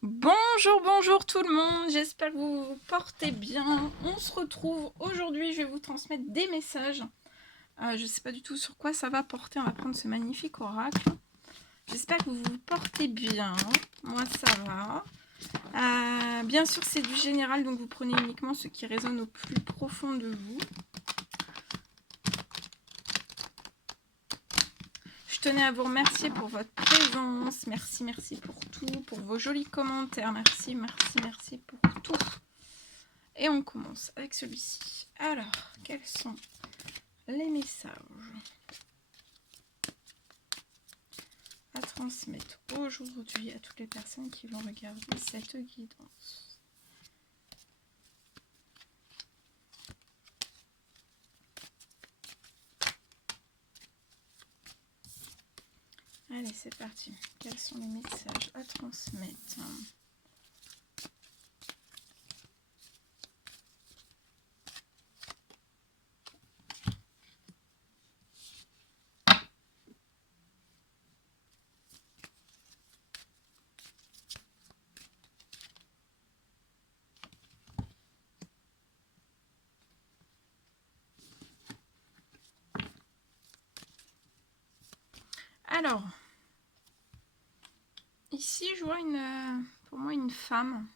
Bonjour, bonjour tout le monde, j'espère que vous vous portez bien. On se retrouve aujourd'hui, je vais vous transmettre des messages. Je ne sais pas du tout sur quoi ça va porter, on va prendre ce magnifique oracle. J'espère que vous vous portez bien, moi ça va. Bien sûr c'est du général, donc vous prenez uniquement ce qui résonne au plus profond de vous. Je tenais à vous remercier pour votre présence, merci, merci pour tout, pour vos jolis commentaires, merci, merci, merci pour tout. Et on commence avec celui-ci. Alors, quels sont les messages à transmettre aujourd'hui à toutes les personnes qui vont regarder cette guidance? Allez, c'est parti. Quels sont les messages à transmettre? Alors, ici, je vois pour moi une femme.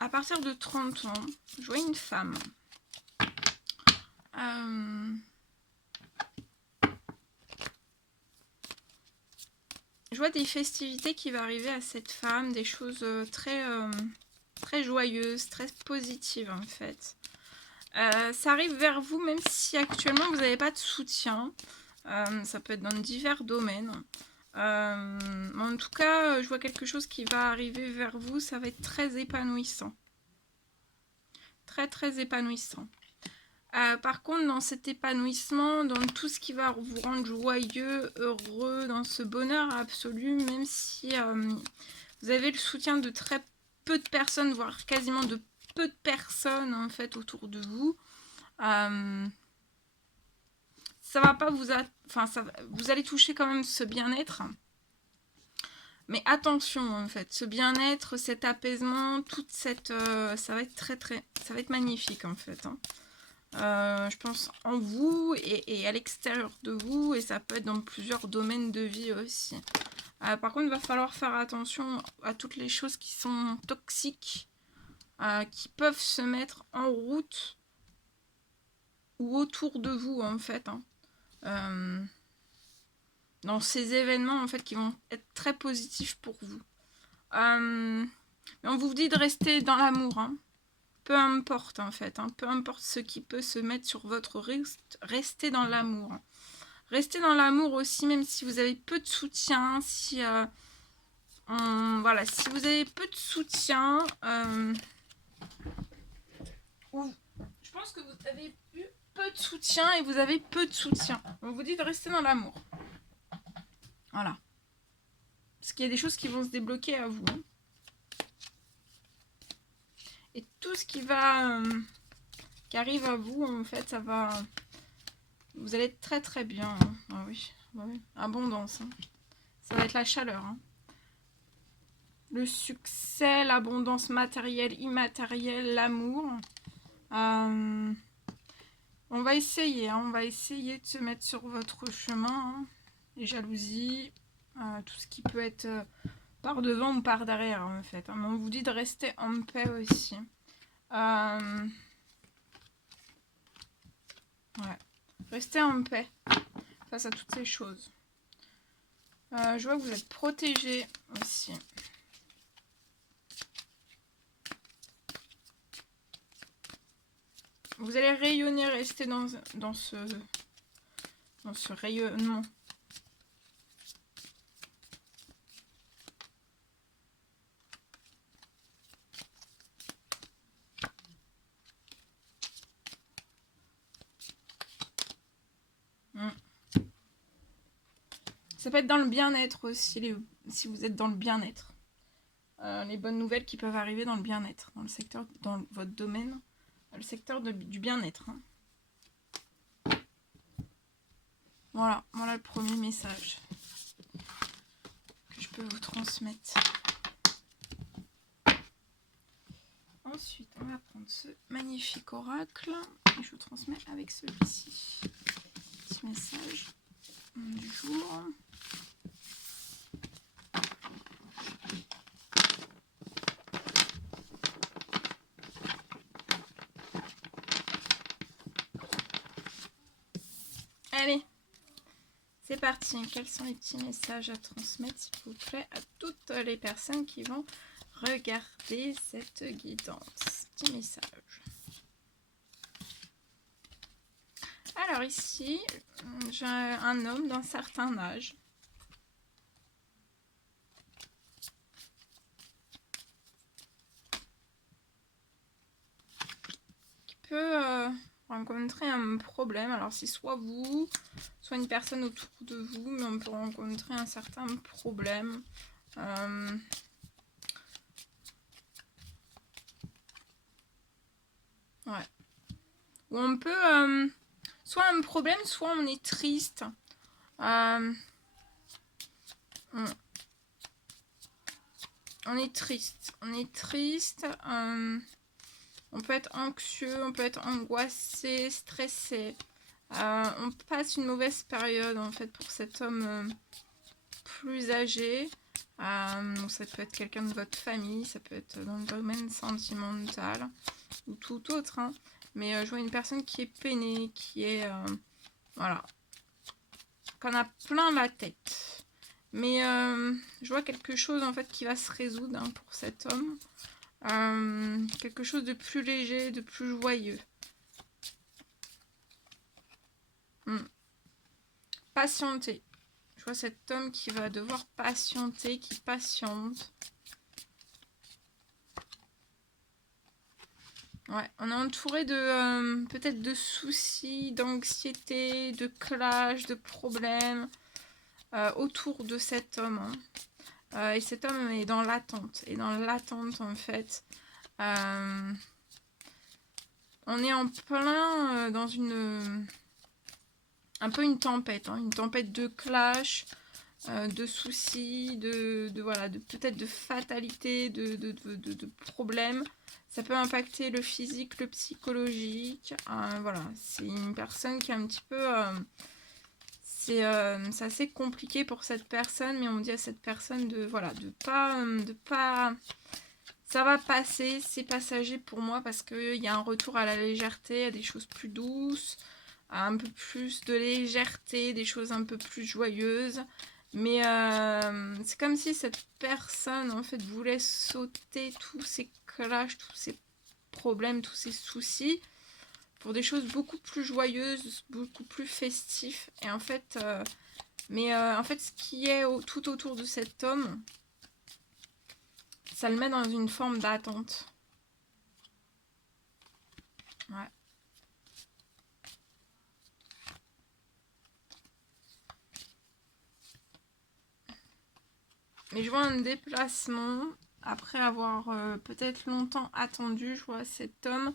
À partir de 30 ans, je vois une femme. Je vois des festivités qui vont arriver à cette femme, des choses très joyeuses, très positives en fait. Ça arrive vers vous même si actuellement vous n'avez pas de soutien. Ça peut être dans divers domaines. En tout cas, je vois quelque chose qui va arriver vers vous, ça va être très épanouissant. Très très épanouissant. Par contre, dans cet épanouissement, dans tout ce qui va vous rendre joyeux, heureux, dans ce bonheur absolu, même si vous avez le soutien de très peu de personnes, voire quasiment de peu de personnes en fait autour de vous, ça va pas vous... vous allez toucher quand même ce bien-être. Mais attention en fait, ce bien-être, cet apaisement, toute cette... ça va être ça va être magnifique en fait. Je pense en vous et à l'extérieur de vous, et ça peut être dans plusieurs domaines de vie aussi. Par contre, il va falloir faire attention à toutes les choses qui sont toxiques, qui peuvent se mettre en route ou autour de vous en fait. Dans ces événements en fait qui vont être très positifs pour vous. Mais on vous dit de rester dans l'amour, peu importe en fait, peu importe ce qui peut se mettre sur votre risque, restez dans l'amour. Restez dans l'amour aussi, même si vous avez peu de soutien, si voilà, si vous avez peu de soutien, je pense que vous avez eu peu de soutien et vous avez peu de soutien. On vous dit de rester dans l'amour. Voilà. Parce qu'il y a des choses qui vont se débloquer à vous. Et tout ce qui va... qui arrive à vous, en fait, ça va... Vous allez être très très bien. Ah oui, oui. Abondance. Ça va être la chaleur. Le succès, l'abondance matérielle, immatérielle, l'amour. On va essayer. On va essayer de se mettre sur votre chemin. Les jalousies, tout ce qui peut être par devant ou par derrière, en fait. Mais on vous dit de rester en paix aussi. Ouais. Restez en paix face à toutes ces choses. Je vois que vous êtes protégé aussi. Vous allez rayonner, rester dans ce rayonnement. Ça peut être dans le bien-être aussi, si vous êtes dans le bien-être. Les bonnes nouvelles qui peuvent arriver dans le bien-être, dans le secteur, dans votre domaine, le secteur du bien-être. Voilà le premier message que je peux vous transmettre. Ensuite, on va prendre ce magnifique oracle et je vous transmets avec celui-ci. Petit message du jour. Allez, c'est parti. Quels sont les petits messages à transmettre, s'il vous plaît, à toutes les personnes qui vont regarder cette guidance? Petit message. Alors ici, j'ai un homme d'un certain âge. Qui peut rencontrer un problème. Alors c'est soit vous, soit une personne autour de vous, mais on peut rencontrer un certain problème. Ouais. Ou on peut... soit un problème, soit on est triste. On est triste. On est triste. On peut être anxieux, on peut être angoissé, stressé. On passe une mauvaise période en fait pour cet homme plus âgé. Donc ça peut être quelqu'un de votre famille, ça peut être dans le domaine sentimental ou tout autre. Hein. Mais je vois une personne qui est peinée, qui est... voilà. Qu'on a plein la tête. Mais je vois quelque chose en fait qui va se résoudre hein, pour cet homme. Quelque chose de plus léger, de plus joyeux. Patienter. Je vois cet homme qui va devoir patienter, qui patiente. Ouais, on est entouré de peut-être de soucis, d'anxiété, de clash, de problèmes autour de cet homme. Hein. Et cet homme est dans l'attente. Et dans l'attente, en fait, on est en plein dans un peu une tempête. Hein, une tempête de clash, de soucis, voilà, peut-être de fatalité, de problèmes. Ça peut impacter le physique, le psychologique. Voilà, c'est une personne qui est un petit peu... c'est assez compliqué pour cette personne, mais on dit à cette personne de pas... Ça va passer, c'est passager pour moi parce qu'il y a un retour à la légèreté, à des choses plus douces, à un peu plus de légèreté, des choses un peu plus joyeuses. Mais c'est comme si cette personne en fait voulait sauter tous ces clashs, tous ces problèmes, tous ces soucis pour des choses beaucoup plus joyeuses, beaucoup plus festifs. Et en fait, en fait, ce qui est tout autour de cet homme, ça le met dans une forme d'attente. Ouais. Mais je vois un déplacement. Après avoir peut-être longtemps attendu, je vois cet homme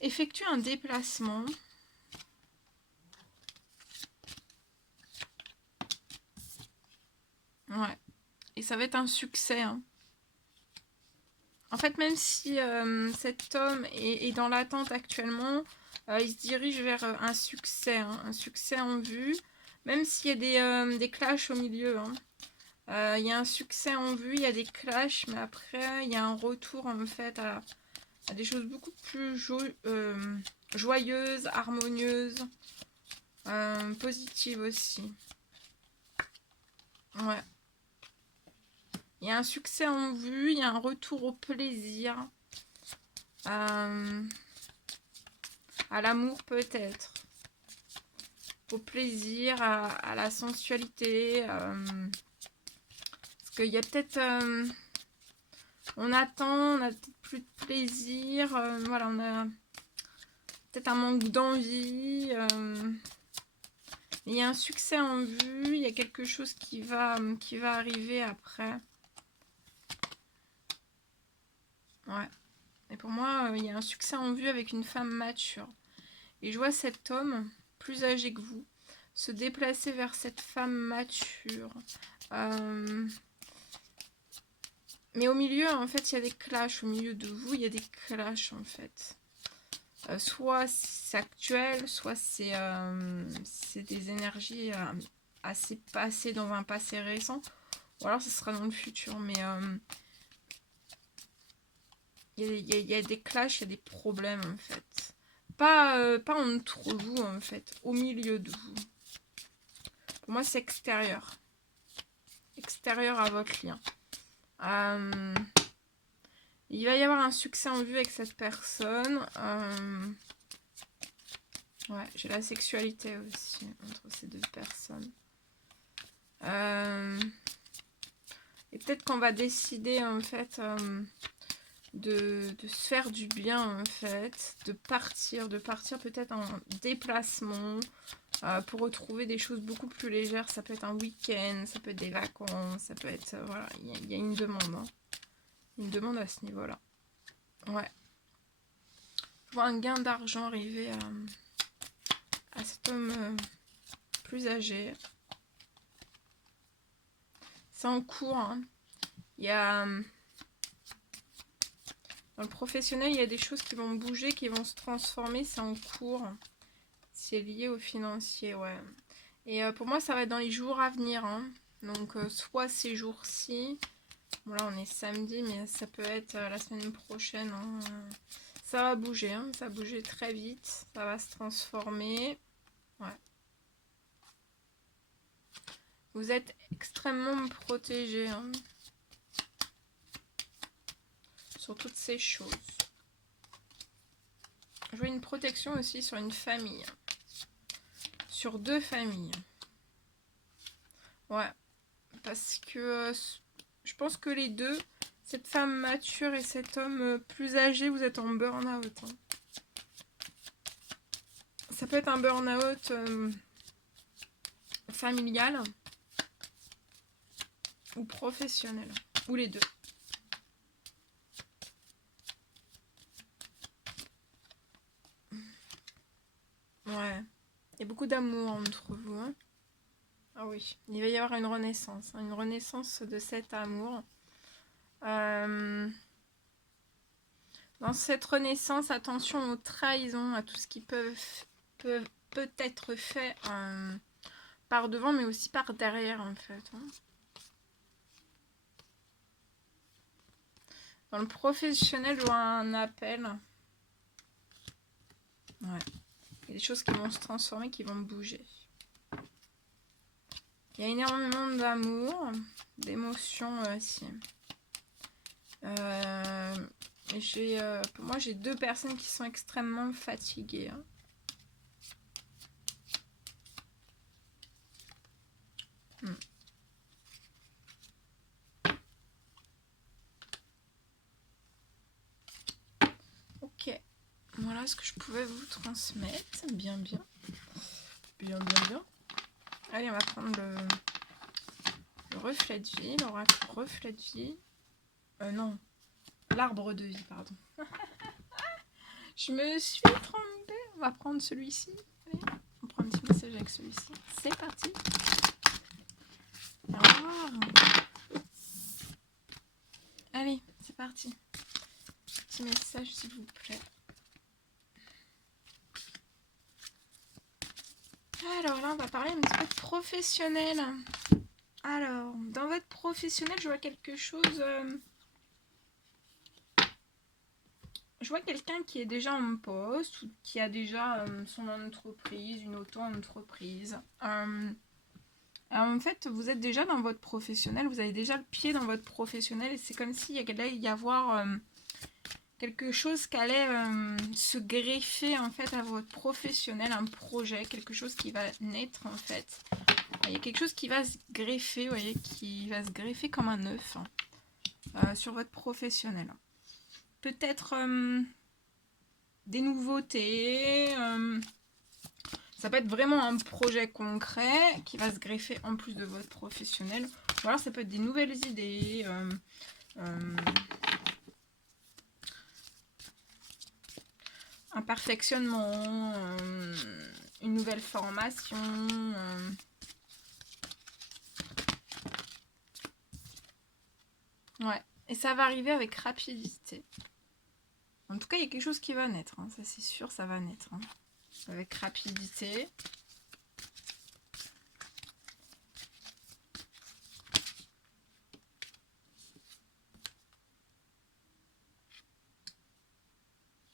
effectuer un déplacement. Ouais. Et ça va être un succès. Hein. En fait, même si cet homme est dans l'attente actuellement, il se dirige vers un succès. Hein, un succès en vue. Même s'il y a des clashs au milieu. Hein. Il y a un succès en vue, il y a des clashs, mais après, il y a un retour en fait à des choses beaucoup plus joyeuses, harmonieuses, positives aussi. Ouais. Il y a un succès en vue, il y a un retour au plaisir, à l'amour peut-être, au plaisir, à la sensualité. Parce qu'il y a peut-être... on a peut-être plus de plaisir, voilà, on a peut-être un manque d'envie. Il y a un succès en vue, il y a quelque chose qui va arriver après. Ouais. Et pour moi, il y a un succès en vue avec une femme mature. Et je vois cet homme, plus âgé que vous, se déplacer vers cette femme mature, Mais au milieu, en fait, il y a des clashs. Au milieu de vous, il y a des clashs, en fait. Soit c'est actuel, soit c'est des énergies assez passées dans un passé récent. Ou alors ce sera dans le futur. Mais il y a des clashs, il y a des problèmes, en fait. Pas entre vous, en fait. Au milieu de vous. Pour moi, c'est extérieur. Extérieur à votre lien. Il va y avoir un succès en vue avec cette personne. Ouais, j'ai la sexualité aussi entre ces deux personnes. Et peut-être qu'on va décider en fait de se faire du bien en fait, de partir peut-être en déplacement pour retrouver des choses beaucoup plus légères. Ça peut être un week-end, ça peut être des vacances, ça peut être voilà, il y a une demande, hein. Une demande à ce niveau-là. Ouais. Je vois un gain d'argent arriver à cet homme plus âgé. C'est en cours, hein. Il y a dans le professionnel, il y a des choses qui vont bouger, qui vont se transformer, c'est en cours. C'est lié au financier, ouais. Et pour moi, ça va être dans les jours à venir, hein. Donc soit ces jours-ci, bon là on est samedi, mais ça peut être la semaine prochaine, hein. Ça va bouger, hein. Ça va bouger très vite, ça va se transformer. Ouais. Vous êtes extrêmement protégé, hein, sur toutes ces choses. Je vois une protection aussi sur une famille. Sur deux familles. Ouais. Parce que je pense que les deux, cette femme mature et cet homme plus âgé, vous êtes en burn-out, hein. Ça peut être un burn-out familial ou professionnel. Ou les deux. Ouais. Il y a beaucoup d'amour entre vous, hein. Ah oui. Il va y avoir une renaissance. Hein, une renaissance de cet amour. Dans cette renaissance, attention aux trahisons, à tout ce qui peut être fait par devant, mais aussi par derrière, en fait, hein. Dans le professionnel, je vois un appel. Ouais. Il y a des choses qui vont se transformer, qui vont bouger. Il y a énormément d'amour, d'émotions aussi. Pour moi, j'ai deux personnes qui sont extrêmement fatiguées, hein. Ok. Voilà ce que je pouvais vous transmettre. Bien. Allez, on va prendre le reflet de vie, l'oracle reflet de vie. Non, l'arbre de vie, pardon. Je me suis trompée. On va prendre celui-ci. On prend un petit message avec celui-ci. C'est parti. Allez, c'est parti. Petit message, s'il vous plaît. Alors là, on va parler un petit peu de professionnel. Alors, dans votre professionnel, je vois quelque chose... Je vois quelqu'un qui est déjà en poste ou qui a déjà son entreprise, une auto-entreprise. En fait, vous êtes déjà dans votre professionnel, vous avez déjà le pied dans votre professionnel et c'est comme s'il allait y avoir quelque chose qui allait se greffer en fait à votre professionnel, un projet, quelque chose qui va naître en fait. Il y a quelque chose qui va se greffer, vous voyez, qui va se greffer comme un œuf sur votre professionnel. Peut-être des nouveautés. Ça peut être vraiment un projet concret qui va se greffer en plus de votre professionnel. Ou alors ça peut être des nouvelles idées. Un perfectionnement. Une nouvelle formation. Ouais. Et ça va arriver avec rapidité. En tout cas, il y a quelque chose qui va naître. Hein. Ça, c'est sûr, ça va naître. Hein. Avec rapidité.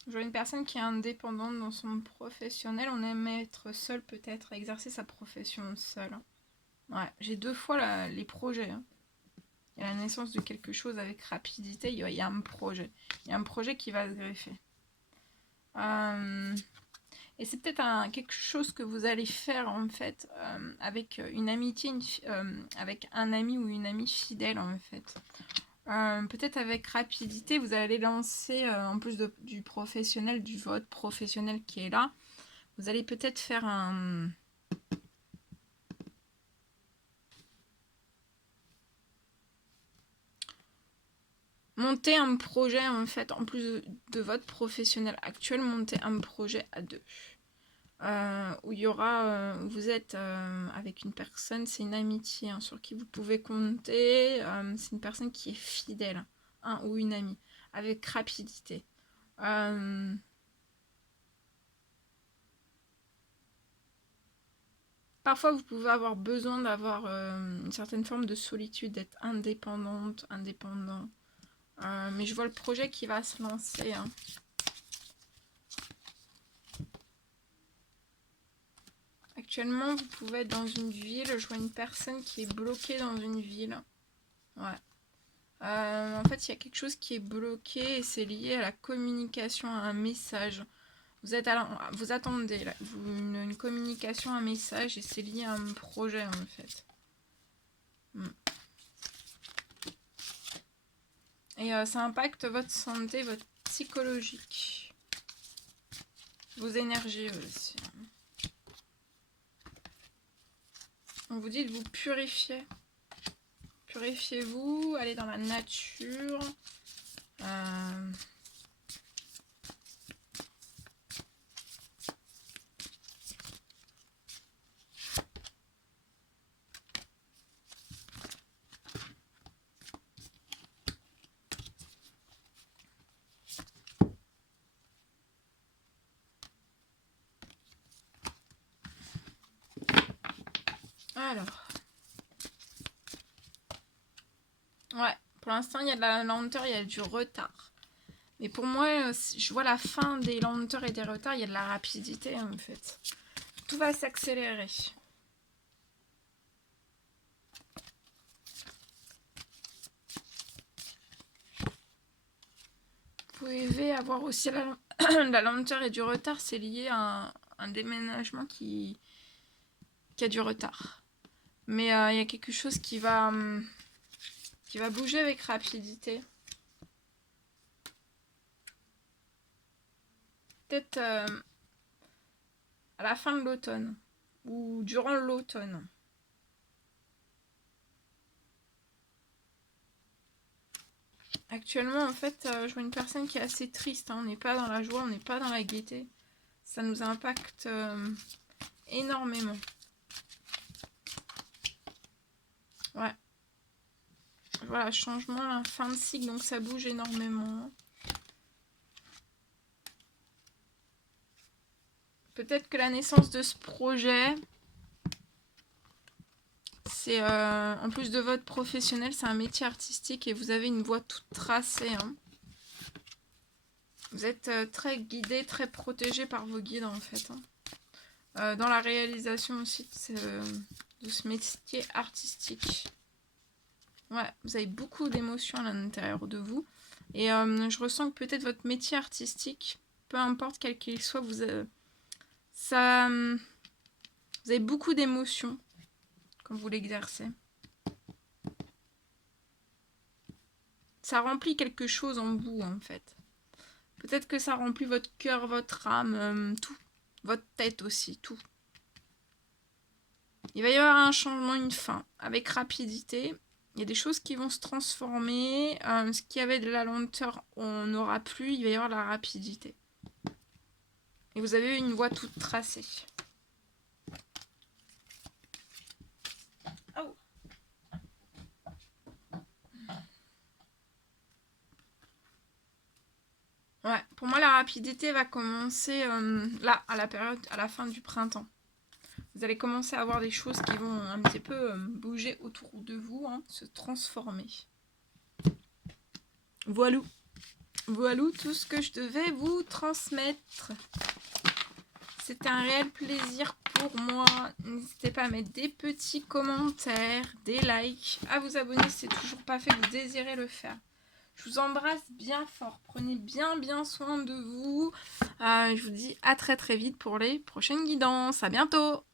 Je vois une personne qui est indépendante dans son professionnel. On aime être seul, peut-être, exercer sa profession seul. Ouais, j'ai 2 fois les projets. Hein. Il y a la naissance de quelque chose avec rapidité. Il y a un projet. Il y a un projet qui va se greffer. Et c'est peut-être quelque chose que vous allez faire en fait avec une amitié, avec un ami ou une amie fidèle en fait. Peut-être avec rapidité, vous allez lancer, en plus du professionnel, du vote professionnel qui est là, vous allez peut-être faire monter un projet en fait, en plus de votre professionnel actuel, monter un projet à 2. Où il y aura, vous êtes avec une personne, c'est une amitié hein, sur qui vous pouvez compter, c'est une personne qui est fidèle, hein, ou une amie, avec rapidité. Parfois, vous pouvez avoir besoin d'avoir une certaine forme de solitude, d'être indépendante, indépendant. Mais je vois le projet qui va se lancer. Hein. Actuellement, vous pouvez être dans une ville. Je vois une personne qui est bloquée dans une ville. Ouais. En fait, il y a quelque chose qui est bloqué et c'est lié à la communication, à un message. Vous attendez là, une communication, un message et c'est lié à un projet en fait. Et ça impacte votre santé, votre psychologique, vos énergies aussi. On vous dit de vous purifier. Purifiez-vous, allez dans la nature. Alors. Ouais, pour l'instant, il y a de la lenteur, il y a du retard. Mais pour moi, je vois la fin des lenteurs et des retards, il y a de la rapidité en fait. Tout va s'accélérer. Vous pouvez avoir aussi la lenteur et du retard, c'est lié à un déménagement qui a du retard. Mais il y a quelque chose qui va bouger avec rapidité. Peut-être à la fin de l'automne ou durant l'automne. Actuellement, en fait, je vois une personne qui est assez triste. Hein. On n'est pas dans la joie, on n'est pas dans la gaieté. Ça nous impacte énormément. Ouais. Voilà, changement, la fin de cycle, donc ça bouge énormément. Peut-être que la naissance de ce projet, c'est en plus de votre professionnel, c'est un métier artistique et vous avez une voie toute tracée. Hein. Vous êtes très guidé, très protégé par vos guides en fait. Hein. Dans la réalisation aussi de ce métier artistique. Ouais, vous avez beaucoup d'émotions à l'intérieur de vous. Et je ressens que peut-être votre métier artistique, peu importe quel qu'il soit, vous avez beaucoup d'émotions quand vous l'exercez. Ça remplit quelque chose en vous, en fait. Peut-être que ça remplit votre cœur, votre âme, tout. Votre tête aussi, tout. Il va y avoir un changement, une fin, avec rapidité. Il y a des choses qui vont se transformer. Ce qui avait de la lenteur, on n'aura plus. Il va y avoir de la rapidité. Et vous avez une voie toute tracée. Oh. rapidité va commencer là, à la fin du printemps. Vous allez commencer à avoir des choses qui vont un petit peu bouger autour de vous, hein, se transformer. Voilà. Voilà tout ce que je devais vous transmettre. C'était un réel plaisir pour moi. N'hésitez pas à mettre des petits commentaires, des likes, à vous abonner si c'est toujours pas fait, que vous désirez le faire. Je vous embrasse bien fort. Prenez bien soin de vous. Je vous dis à très vite pour les prochaines guidances. À bientôt!